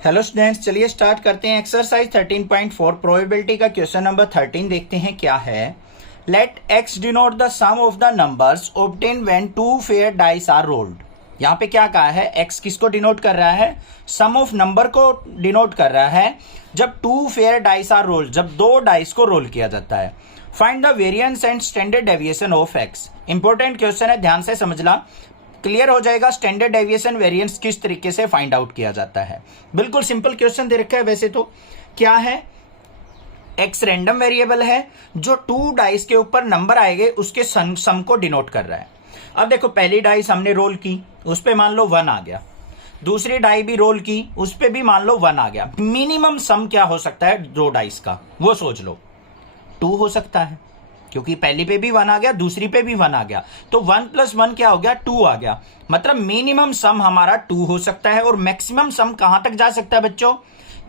Hello students, चलिए start करते हैं। एक्सरसाइज 13.4 प्रोबेबिलिटी का क्वेश्चन नंबर 13 देखते हैं क्या है। Let X denote the sum of the numbers obtain when two fair dice are rolled. यहाँ पे क्या कहा है, एक्स किसको डिनोट कर रहा है, सम ऑफ नंबर को डिनोट कर रहा है जब two fair dice are rolled, जब दो डाइस को रोल किया जाता है। Find the variance and standard deviation of X. Important question है, ध्यान से समझना, क्लियर हो जाएगा स्टैंडर्ड डेविएशन वेरिएंस किस तरीके से फाइंड आउट किया जाता है। बिल्कुल सिंपल क्वेश्चन दे रखा है। वैसे तो क्या है, एक्स रैंडम वेरिएबल है जो टू डाइस के ऊपर नंबर आएंगे उसके सम को डिनोट कर रहा है। अब देखो, पहली डाइस हमने रोल की, उस पे मान लो 1 आ गया, दूसरी डाई भी रोल की, उस पे भी मान लो 1 आ गया। मिनिमम सम क्या हो सकता है दो डाइस का, वो सोच लो। 2 हो सकता है, क्योंकि पहली पे भी 1 आ गया, दूसरी पे भी 1 आ गया, तो 1 + 1 क्या हो गया, 2 आ गया। मतलब मिनिमम सम हमारा 2 हो सकता है। और मैक्सिमम सम कहां तक जा सकता है बच्चों,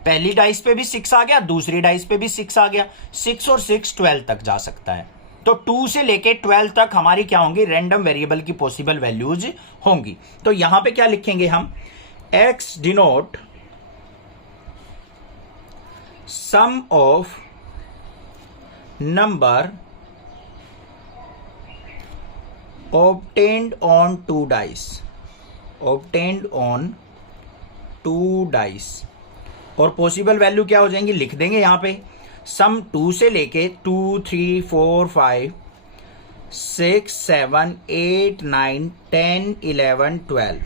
पहली डाइस पे भी 6 आ गया, दूसरी डाइस पे भी 6 आ गया, 6 और 6 12 तक जा सकता है। तो 2 से लेके 12 तक हमारी क्या होंगी, रैंडम वेरिएबल की पॉसिबल वैल्यूज होंगी। तो यहां पे क्या लिखेंगे हम, X denote sum of number obtained on two dice, obtained on two dice। और पॉसिबल वैल्यू क्या हो जाएंगी, लिख देंगे यहां पे। सम 2 से लेके 2 3 4 5 6 7 8 9 10 11 12,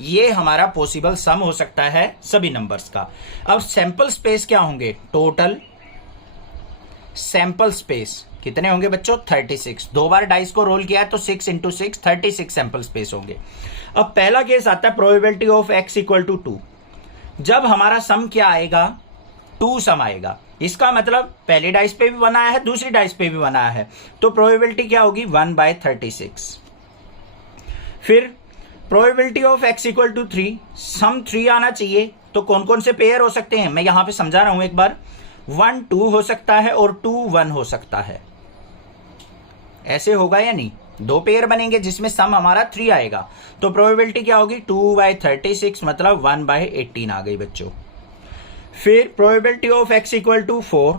ये हमारा पॉसिबल सम हो सकता है सभी नंबर्स का। अब सैंपल स्पेस क्या होंगे, टोटल सैंपल स्पेस कितने होंगे बच्चों, 36। 2 बार डाइस को रोल किया है तो 6 × 6 36 सैंपल स्पेस होंगे। अब पहला केस आता है प्रोबेबिलिटी ऑफ x = 2। जब हमारा सम क्या आएगा, 2 सम आएगा। इसका मतलब पहली डाइस पे भी 1 आया है, दूसरी डाइस पे भी 1 आया है, तो प्रोबेबिलिटी क्या होगी, 1/36। फिर प्रोबेबिलिटी ऑफ x = 3, सम 3 आना चाहिए। तो कौन कौन से पेयर हो सकते हैं, मैं यहां पे समझा रहा हूं एक बार। 1 2 हो सकता है और 2 1 हो सकता है। ऐसे होगा या नहीं, 2 पेयर बनेंगे जिसमें सम हमारा 3 आएगा। तो प्रोबेबिलिटी क्या होगी, 2/36, मतलब 1/18 आ गई बच्चों। फिर प्रोबेबिलिटी ऑफ x = 4,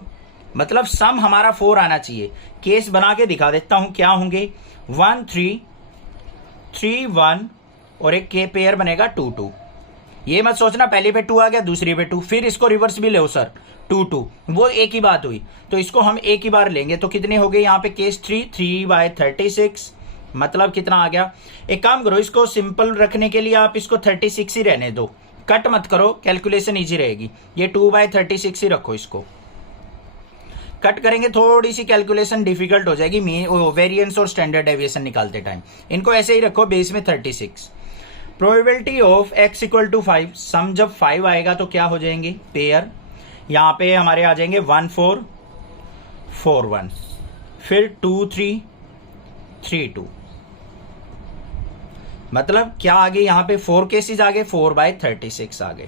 मतलब सम हमारा 4 आना चाहिए। केस बना के दिखा देता हूं क्या होंगे, 1 3 3 1 और एक के पेयर बनेगा 2 2। ये मत सोचना पहले पे 2 आ गया दूसरी पे 2, फिर इसको रिवर्स भी ले सर, 2 2, वो एक ही बात हुई। तो इसको हम एक ही बार लेंगे, तो कितने हो गए यहाँ पे, केस 3/36, मतलब कितना आ गया। एक काम करो, इसको सिंपल रखने के लिए आप इसको 36 ही रहने दो, कट मत करो, कैलकुलेशन इजी रहेगी। ये 2/36 ही रखो, इसको कट करेंगे थोड़ी सी कैलकुलेशन डिफिकल्ट हो जाएगी, वेरिएंस और स्टैंडर्ड डेविएशन निकालते टाइम। इनको ऐसे ही रखो, बेस में 36। प्रोबेबिलिटी ऑफ x = 5, सम जब 5 आएगा तो क्या हो जाएंगे, पेयर यहां पे हमारे आ जाएंगे 1 4 4 1, फिर 2 3 3 2, मतलब क्या आ गए यहां पे, 4 केसेस आ गए, 4/36 आ गए।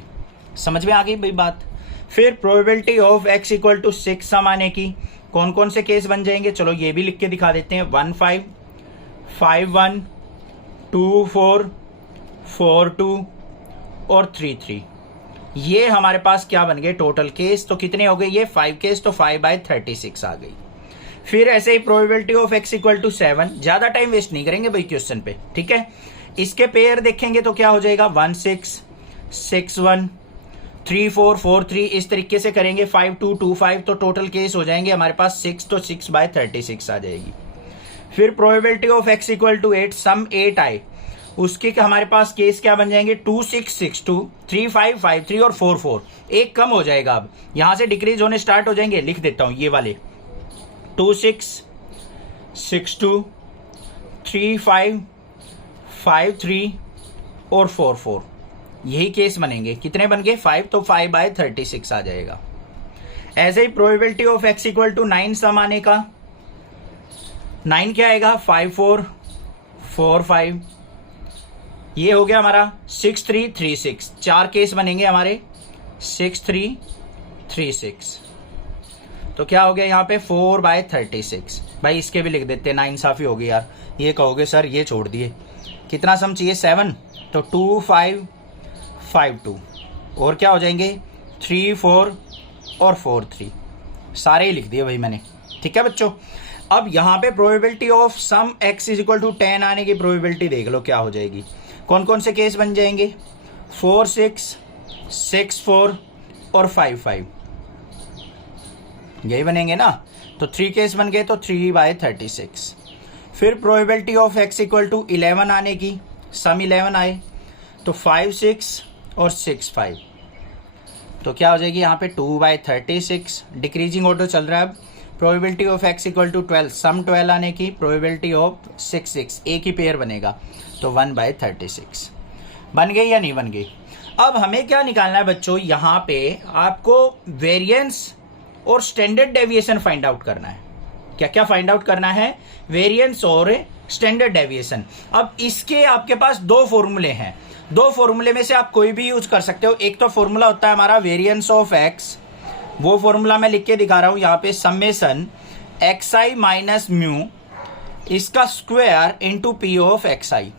समझ में आ गई भाई बात। फिर प्रोबेबिलिटी ऑफ x = 6 सम आने की, कौन कौन से केस बन जाएंगे, चलो ये भी लिख के दिखा देते हैं। 1 5 5 1 2 4 4 2 और 3 3, ये हमारे पास क्या बन गए टोटल केस। तो कितने हो गए ये, 5 केस, तो 5/36 आ गई। फिर ऐसे ही प्रोबेबिलिटी ऑफ x = 7, ज्यादा टाइम वेस्ट नहीं करेंगे भाई क्वेश्चन पे, ठीक है। इसके पेयर देखेंगे तो क्या हो जाएगा, 1 6 6 1 3 4 4 3, इस तरीके से करेंगे 5 2 2 5, तो टोटल केस हो जाएंगे हमारे पास 6, तो 6/36 आ जाएगी। फिर प्रोबेबिलिटी ऑफ x = 8, सम 8 आए, उसके हमारे पास केस क्या बन जाएंगे, 2 6 6 2 3 5 5 3 और 4 4, एक कम हो जाएगा। अब यहां से डिक्रीज होने स्टार्ट हो जाएंगे, लिख देता हूं ये वाले, 2 6 6 2 3 5 5 3 और 4 4, यही केस बनेंगे। कितने बन गए, 5, तो 5/36 आ जाएगा। ऐसे ही प्रोबेबिलिटी ऑफ x = 9 सम आने का, 9 क्या आएगा, 5 4 4 5, ये हो गया हमारा 6 3 3 6, 4 केस बनेंगे हमारे, 6 3 3 6, तो क्या हो गया यहाँ पे 4/36। भाई इसके भी लिख देते, 9 साफी हो गई यार। ये कहोगे सर ये छोड़ दिए, कितना सम चाहिए, 7, तो 2 5 5 2, और क्या हो जाएंगे 3 4 और 4 3, सारे ही लिख दिए भाई मैंने। ठीक है बच्चों, अब यहाँ पे probability of sum x is equal to 10 आने की प्रोबेबिलिटी देख लो क्या हो जाएगी। कौन कौन से केस बन जाएंगे 4 6 6 4 और 5 5, यही बनेंगे ना। तो 3 केस बन गए तो 3/36। फिर probability of x equal to 11 आने की, सम 11 आए तो 5 6 और 6 5, तो क्या हो जाएगी यहाँ पे 2/36। डिक्रीजिंग ऑर्डर चल रहा है। अब probability of x equal to 12, sum 12 आने की, प्रोबेबिलिटी ऑफ 6 6, एक ही पेयर बनेगा तो 1/36। बन गई या नहीं बन गई। अब हमें क्या निकालना है बच्चों, यहाँ पे आपको वेरिएंस और स्टैंडर्ड डेविएशन फाइंड आउट करना है। क्या क्या फाइंड आउट करना है, वेरिएंस और स्टैंडर्ड डेविएशन। अब इसके आपके पास दो फॉर्मूले हैं, दो फॉर्मूले में से आप कोई भी यूज कर सकते हो। एक तो फॉर्मूला होता है हमारा वेरिएंस ऑफ एक्स, वो फॉर्मूला मैं लिख के दिखा रहा हूं यहाँ पे, समेशन xi माइनस म्यू इसका square into p of xi।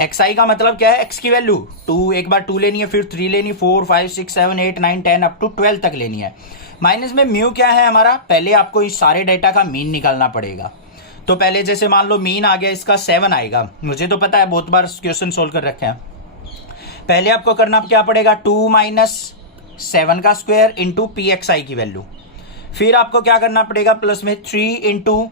xi का मतलब क्या है, x की वैल्यू 2, एक बार 2 लेनी है, फिर 3 लेनी, 4 5 6 7 8 9 10 अप टू 12 तक लेनी है। माइनस में म्यू क्या है हमारा, पहले आपको इस सारे डेटा का मीन निकालना पड़ेगा। तो पहले जैसे मान लो मीन आ गया इसका 7 आएगा, मुझे तो पता है बहुत बार क्वेश्चन सोल्व कर रखे हैं। पहले आपको करना क्या पड़ेगा 2 माइनस 7 का स्क्वायर इंटू पी एक्स आई की वैल्यू, फिर आपको क्या करना पड़ेगा प्लस में 3 इंटू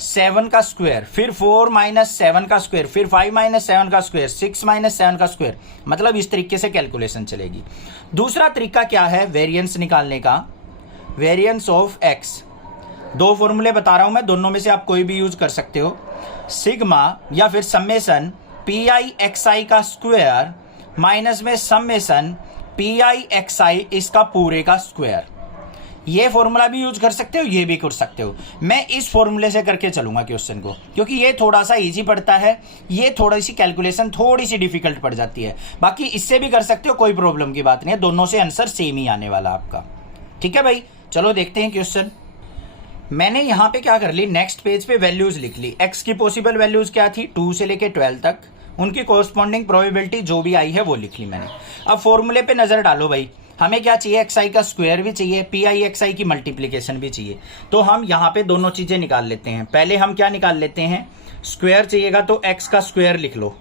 7 का स्क्वायर, फिर 4 माइनस 7 का स्क्वायर, फिर 5 माइनस 7 का स्क्वायर, 6 माइनस 7 का स्क्वायर। मतलब इस तरीके से कैलकुलेशन चलेगी। दूसरा तरीका क्या है वेरिएंस निकालने का, वेरिएंस ऑफ एक्स। दो फॉर्मूले बता रहा हूं मैं, दोनों में से आप कोई भी यूज कर सकते हो। सिग्मा या फिर summation p i x i का स्क्वायर माइनस में समेशन पी आई एक्स आई इसका पूरे का स्क्वायर। ये फॉर्मूला भी यूज कर सकते हो, ये भी कर सकते हो। मैं इस फॉर्मूले से करके चलूंगा क्वेश्चन को, क्योंकि ये थोड़ा सा इजी पड़ता है, ये थोड़ी सी कैलकुलेशन थोड़ी सी डिफिकल्ट पड़ जाती है। बाकी इससे भी कर सकते हो, कोई प्रॉब्लम की बात नहीं है, दोनों से आंसर सेम ही आने वाला आपका। ठीक है भाई, चलो देखते हैं क्वेश्चन। मैंने यहां पे क्या कर ली, नेक्स्ट पेज पे वैल्यूज लिख ली। एक्स की पॉसिबल वैल्यूज क्या थी 2 से लेके 12 तक, उनकी कोरस्पॉन्डिंग प्रोबेबिलिटी जो भी आई है वो लिख ली मैंने। अब फॉर्मूले पे नजर डालो भाई, हमें क्या चाहिए एक्स आई का स्क्वायर भी चाहिए, पी आई एक्स आई की मल्टीप्लीकेशन भी चाहिए। तो हम यहाँ पे दोनों चीजें निकाल लेते हैं। पहले हम क्या निकाल लेते हैं, स्क्वायर चाहिएगा तो एक्स का स्क्वायर लिख लो।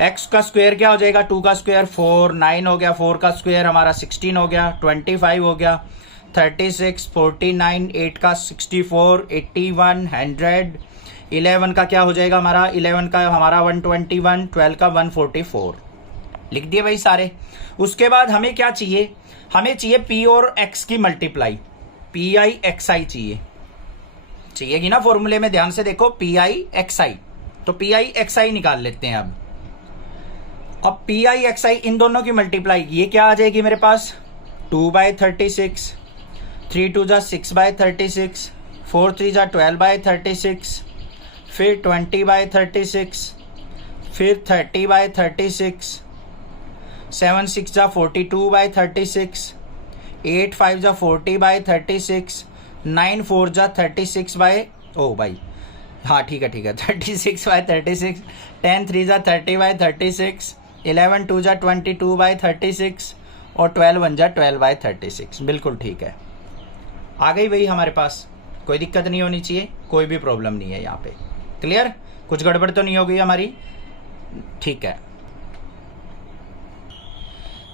एक्स का स्क्वायर क्या हो जाएगा 2 का स्क्वायर 4, 9 हो गया, 4 का स्क्वायर हमारा 16 हो गया, 25 हो गया, 36, 49, 8 का 64, 81, 100, 11 का क्या हो जाएगा हमारा, 11 का हमारा 121, 12 का 144। लिख दिए भाई सारे। उसके बाद हमें क्या चाहिए, हमें चाहिए पी और एक्स की मल्टीप्लाई, पी आई एक्स आई चाहिएगी ना फॉर्मूले में, ध्यान से देखो पी आई एक्स आई। तो पी आई एक्स आई निकाल लेते हैं। अब पी आई एक्स आई इन दोनों की मल्टीप्लाई, ये क्या आ जाएगी मेरे पास 2/36, 3 2 जा 6/36, 4 3 जा 12/36, फिर 20/36, फिर 30/36, 7 6 जा 42/36, 8 5 जा 40/36, 9 4 जा 36 ओ भाई हाँ ठीक है 36/36, 10 3 जा 30/36, 11 2 जा 22/36 और 12 1 जा 12/36। बिल्कुल ठीक है, आ गई भाई हमारे पास, कोई दिक्कत नहीं होनी चाहिए, कोई भी प्रॉब्लम नहीं है यहाँ पे। क्लियर, कुछ गड़बड़ तो नहीं हो गई हमारी। ठीक है,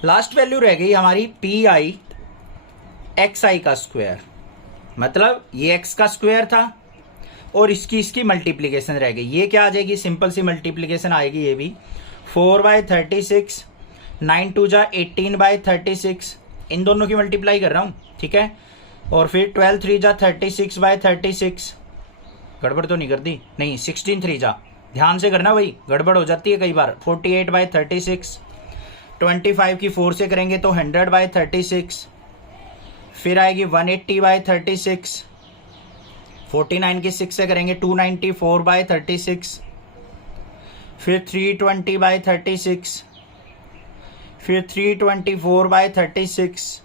लास्ट वैल्यू रह गई हमारी पी आई एक्स आई का स्क्वायर, मतलब ये एक्स का स्क्वायर था और इसकी मल्टीप्लीकेशन रह गई। ये क्या आ जाएगी, सिंपल सी मल्टीप्लीकेशन आएगी ये भी, 4/36, 9 2 जा 18/36, इन दोनों की मल्टीप्लाई कर रहा हूँ। ठीक है, और फिर 12 3 जा 36/36, गड़बड़ तो नहीं कर दी, नहीं 16 3 जा, ध्यान से करना भाई, गड़बड़ हो जाती है कई बार, 48/36, 25 की 4 से करेंगे तो 100/36, फिर आएगी 180/36, 49 की 6 से करेंगे 294/36, फिर 320/36, फिर 324/36,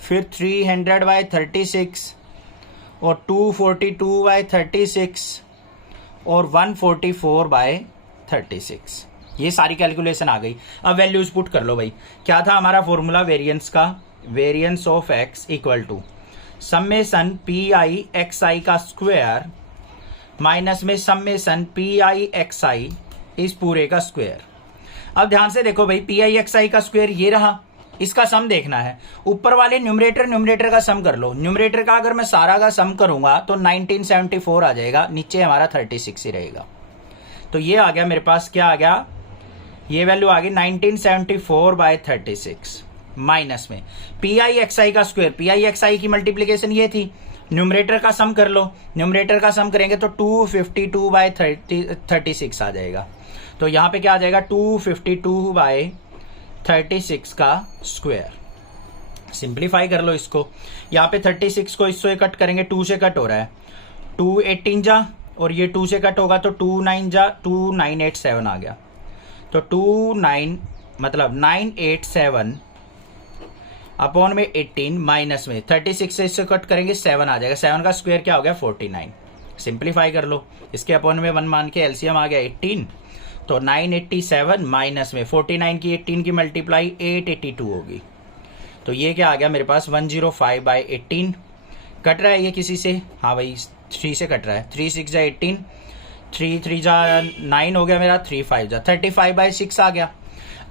फिर 300/36 और 242/36 और 144/36। ये सारी कैलकुलेशन आ गई। अब वैल्यूज पुट कर लो भाई। क्या था हमारा फॉर्मूला वेरिएंस का? Variance of x equal to summation p i x i का स्क्वायर माइनस में summation p i x i इस पूरे का स्क्वायर। अब ध्यान से देखो भाई, पी आई एक्स आई का स्क्वायर ये रहा, इसका सम देखना है। ऊपर वाले न्यूमरेटर का सम कर लो। न्यूमरेटर का अगर मैं सारा का सम करूंगा तो 1974 आ जाएगा, नीचे हमारा 36 ही रहेगा। तो ये आ गया मेरे पास, क्या आ गया, ये वैल्यू आ गई 1974/36 माइनस में पी आई एक्स आई का स्क्वायर। पी आई एक्स आई की मल्टीप्लीकेशन ये थी, न्यूमरेटर का सम कर लो। न्यूमरेटर का सम करेंगे तो 252/36 आ जाएगा। तो यहां पे क्या आ जाएगा, 252/36 का स्क्वायर। सिंप्लीफाई कर लो इसको। यहाँ पे 36 को इससे कट करेंगे, 2 से कट हो रहा है, 2 18 जा, और ये 2 से कट होगा तो 2 9 जा, 2987 आ गया। तो 29 मतलब 987 अपॉन में 18 माइनस में 36 से इससे कट करेंगे 7 आ जाएगा। 7 का स्क्वायर क्या हो गया, 49। सिंप्लीफाई कर लो, इसके अपॉन में 1 मान के एलसीएम आ गया 18। तो 987 माइनस में 49 की 18 की मल्टीप्लाई 882 होगी। तो ये क्या आ गया मेरे पास, 105/18। कट रहा है ये किसी से? हाँ भाई 3 से कट रहा है। 3 6 जा 18, 3 3 जा 9 हो गया मेरा, 3 5 जा 35/6 आ गया।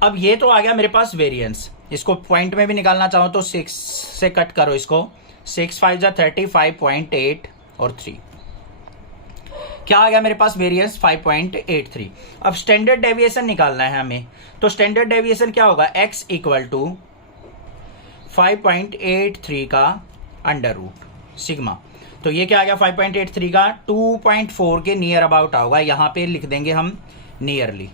अब ये तो आ गया मेरे पास वेरिएंस। इसको पॉइंट में भी निकालना चाहो तो 6 से कट करो इसको, 6 5 जा 35.8 और 3, क्या आ गया मेरे पास वेरिएंस 5.83। अब स्टैंडर्ड डेविएशन निकालना है हमें। तो स्टैंडर्ड डेविएशन क्या होगा, x इक्वल टू 5.83 का अंडर रूट सिग्मा। तो ये क्या आ गया 5.83 का 2.4 के नियर अबाउट होगा। यहां पे लिख देंगे हम नियरली,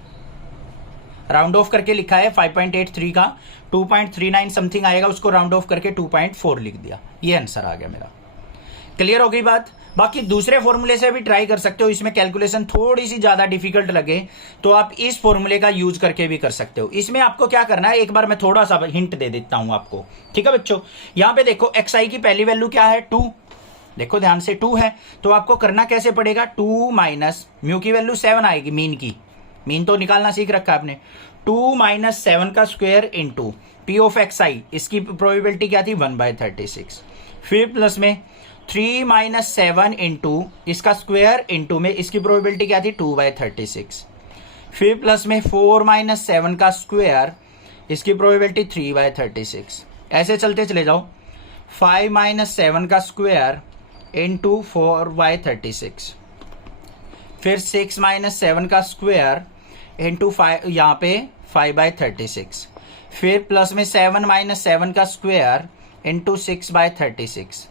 राउंड ऑफ करके लिखा है 5.83 का 2.39 समथिंग आएगा, उसको राउंड ऑफ करके 2.4 लिख दिया। ये आंसर आ गया मेरा। क्लियर हो गई बात? बाकी दूसरे फॉर्मूले से भी ट्राई कर सकते हो, इसमें कैलकुलेशन थोड़ी सी ज्यादा डिफिकल्ट लगे तो आप इस फॉर्मूले का यूज करके भी कर सकते हो। इसमें आपको क्या करना है, एक बार मैं थोड़ा सा हिंट दे देता हूं आपको, ठीक है बच्चों। यहां पे देखो एक्स आई की पहली वैल्यू क्या है, 2। देखो ध्यान से 2 है, तो आपको करना कैसे पड़ेगा, 2 माइनस म्यू की वैल्यू 7 आएगी, मीन की, मीन तो निकालना सीख रखा है आपने। 2 माइनस 7 का square into p of x i, इसकी प्रोबेबिलिटी क्या थी 1/36। फिर प्लस में 3 माइनस 7 इंटू इसका स्क्वायर इंटू में इसकी प्रोबेबिलिटी क्या थी 2/36। फिर प्लस में 4 माइनस 7 का स्क्वायर, इसकी प्रोबेबिलिटी 3/36। ऐसे चलते चले जाओ, 5 माइनस 7 का स्क्वायर इंटू 4/36। फिर 6 माइनस 7 का स्क्वायर इंटू 5, यहाँ पे 5/36। फिर प्लस में 7 माइनस 7 का स्क्वायर इंटू 6/36।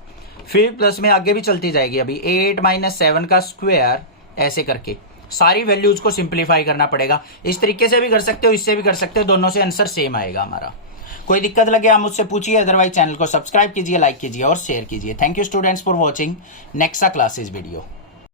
फिर प्लस में आगे भी चलती जाएगी, अभी 8 माइनस 7 का स्क्वायर, ऐसे करके सारी वैल्यूज को सिंप्लीफाई करना पड़ेगा। इस तरीके से भी कर सकते हो, इससे भी कर सकते हो, दोनों से आंसर सेम आएगा हमारा। कोई दिक्कत लगे आप मुझसे पूछिए, अदरवाइज चैनल को सब्सक्राइब कीजिए, लाइक कीजिए और शेयर कीजिए। Thank you students for watching Nexa classes video.